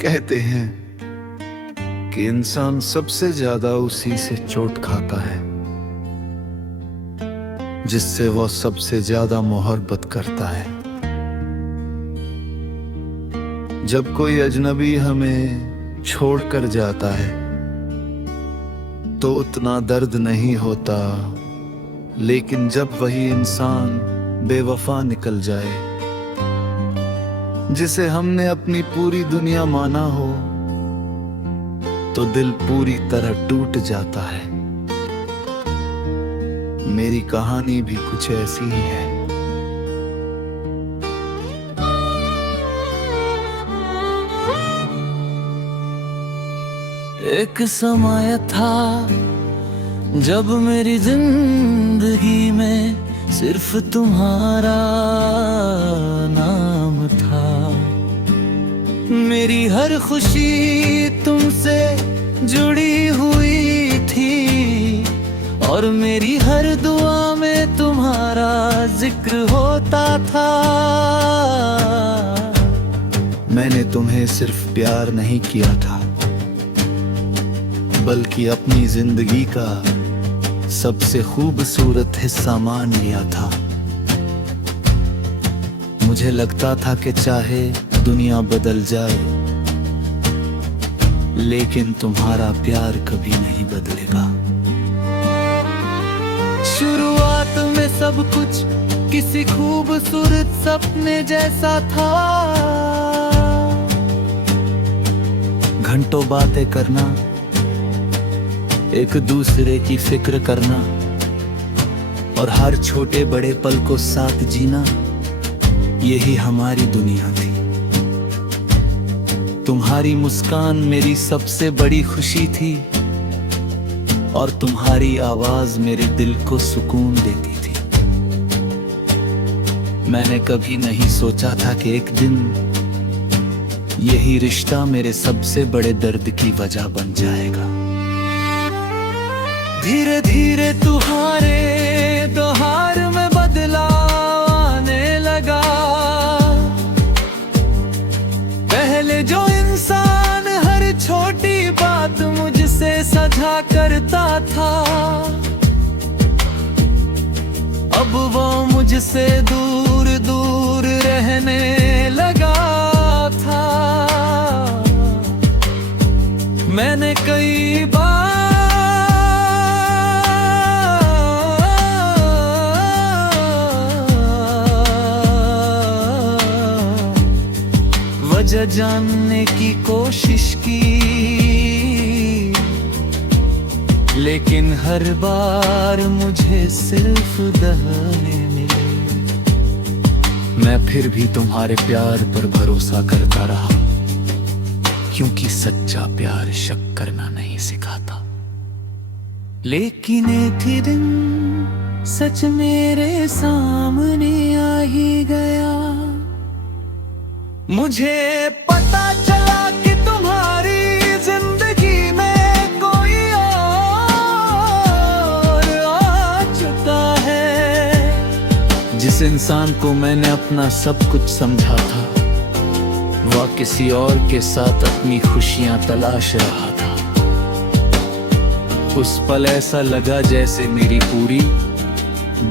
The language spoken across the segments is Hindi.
कहते हैं कि इंसान सबसे ज्यादा उसी से चोट खाता है जिससे वो सबसे ज्यादा मोहब्बत करता है। जब कोई अजनबी हमें छोड़कर जाता है तो उतना दर्द नहीं होता, लेकिन जब वही इंसान बेवफा निकल जाए जिसे हमने अपनी पूरी दुनिया माना हो तो दिल पूरी तरह टूट जाता है। मेरी कहानी भी कुछ ऐसी ही है। एक समय था जब मेरी जिंदगी में सिर्फ तुम्हारा नाम था। मेरी हर खुशी तुमसे जुड़ी हुई थी और मेरी हर दुआ में तुम्हारा जिक्र होता था। मैंने तुम्हें सिर्फ प्यार नहीं किया था, बल्कि अपनी जिंदगी का सबसे खूबसूरत हिस्सा मान लिया था। मुझे लगता था कि चाहे दुनिया बदल जाए, लेकिन तुम्हारा प्यार कभी नहीं बदलेगा। शुरुआत में सब कुछ किसी खूबसूरत सपने जैसा था। घंटों बातें करना, एक दूसरे की फिक्र करना और हर छोटे बड़े पल को साथ जीना, यही हमारी दुनिया थी। तुम्हारी मुस्कान मेरी सबसे बड़ी खुशी थी और तुम्हारी आवाज मेरे दिल को सुकून देती थी। मैंने कभी नहीं सोचा था कि एक दिन यही रिश्ता मेरे सबसे बड़े दर्द की वजह बन जाएगा। धीरे धीरे तुम्हारे त्योहार में बदलाव आने लगा। पहले जो इंसान हर छोटी बात मुझसे साझा करता था, अब वो मुझसे दूर दूर रहने लगा था। मैंने कई बार वजह जानने की कोशिश की, लेकिन हर बार मुझे सिर्फ दहाने मिले। मैं फिर भी तुम्हारे प्यार पर भरोसा करता रहा, क्योंकि सच्चा प्यार शक करना नहीं सिखाता। लेकिन एक ही दिन सच मेरे सामने आ ही गया। मुझे पता चला कि तुम्हारी जिंदगी में कोई और आ चुका है। जिस इंसान को मैंने अपना सब कुछ समझा था, वह किसी और के साथ अपनी खुशियां तलाश रहा था। उस पल ऐसा लगा जैसे मेरी पूरी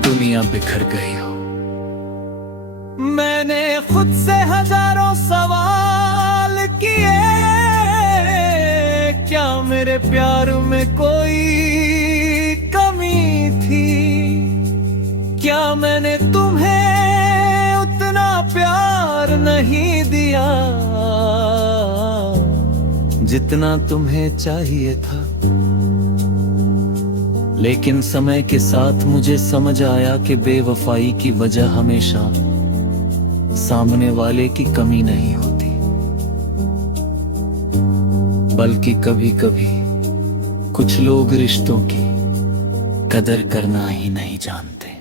दुनिया बिखर गई हो। मैंने खुद से हजारों सवाल किए, क्या मेरे प्यार में कोई कमी थी? क्या मैंने तुम्हें उतना प्यार नहीं दिया जितना तुम्हें चाहिए था? लेकिन समय के साथ मुझे समझ आया कि बेवफाई की वजह हमेशा सामने वाले की कमी नहीं होती, बल्कि कभी कभी कुछ लोग रिश्तों की कदर करना ही नहीं जानते।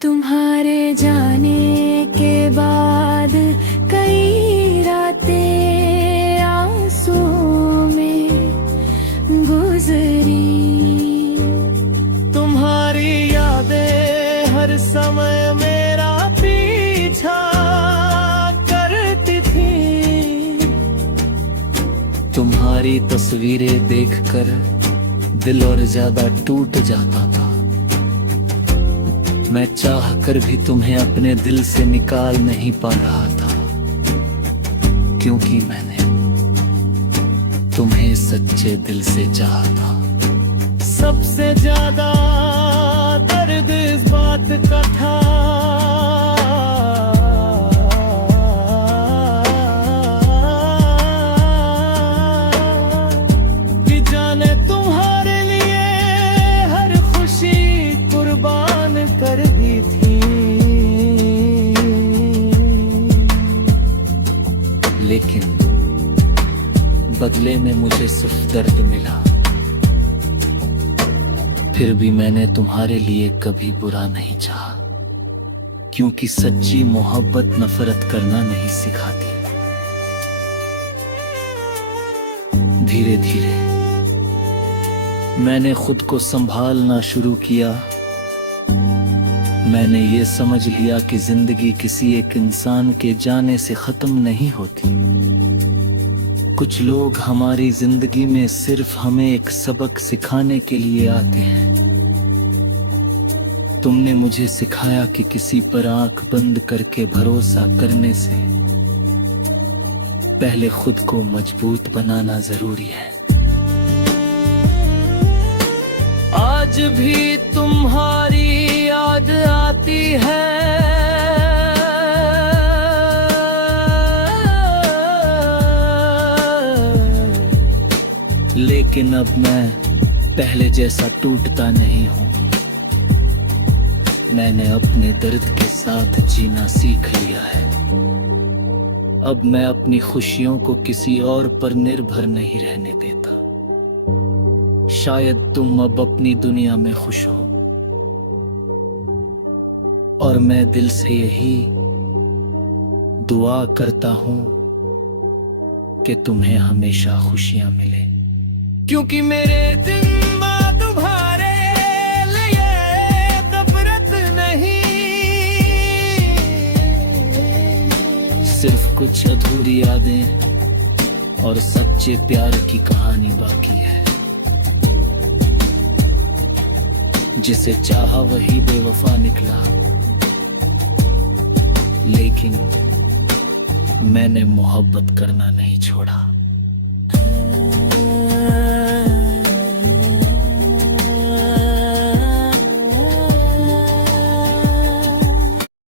तुम्हारे जाने के बाद कई रातें आंसुओं में गुजरी। तुम्हारी यादें हर समय मेरा पीछा करती थी। तस्वीरें देखकर दिल और ज्यादा टूट जाता था। मैं चाह कर भी तुम्हें अपने दिल से निकाल नहीं पा रहा था, क्योंकि मैंने तुम्हें सच्चे दिल से चाहा था। सबसे ज्यादा दर्द इस बात का था कि जाने तुम्हारे लिए हर खुशी कुर्बान कर दी थी। लेकिन बदले में मुझे सिर्फ दर्द मिला। फिर भी मैंने तुम्हारे लिए कभी बुरा नहीं चाहा, क्योंकि सच्ची मोहब्बत नफरत करना नहीं सिखाती। धीरे धीरे मैंने खुद को संभालना शुरू किया। मैंने ये समझ लिया कि जिंदगी किसी एक इंसान के जाने से खत्म नहीं होती। कुछ लोग हमारी जिंदगी में सिर्फ हमें एक सबक सिखाने के लिए आते हैं। तुमने मुझे सिखाया कि किसी पर आंख बंद करके भरोसा करने से पहले खुद को मजबूत बनाना जरूरी है। आज भी तुम्हारी याद आती है, लेकिन अब मैं पहले जैसा टूटता नहीं हूँ। मैंने अपने दर्द के साथ जीना सीख लिया है। अब मैं अपनी खुशियों को किसी और पर निर्भर नहीं रहने देता। शायद तुम अब अपनी दुनिया में खुश हो, और मैं दिल से यही दुआ करता हूँ कि तुम्हें हमेशा खुशियां मिले। क्योंकि मेरे दिन तुम्हारे लिए नफरत नहीं, सिर्फ कुछ अधूरी यादें और सच्चे प्यार की कहानी बाकी है। जिसे चाहा वही बेवफा निकला, लेकिन मैंने मोहब्बत करना नहीं छोड़ा।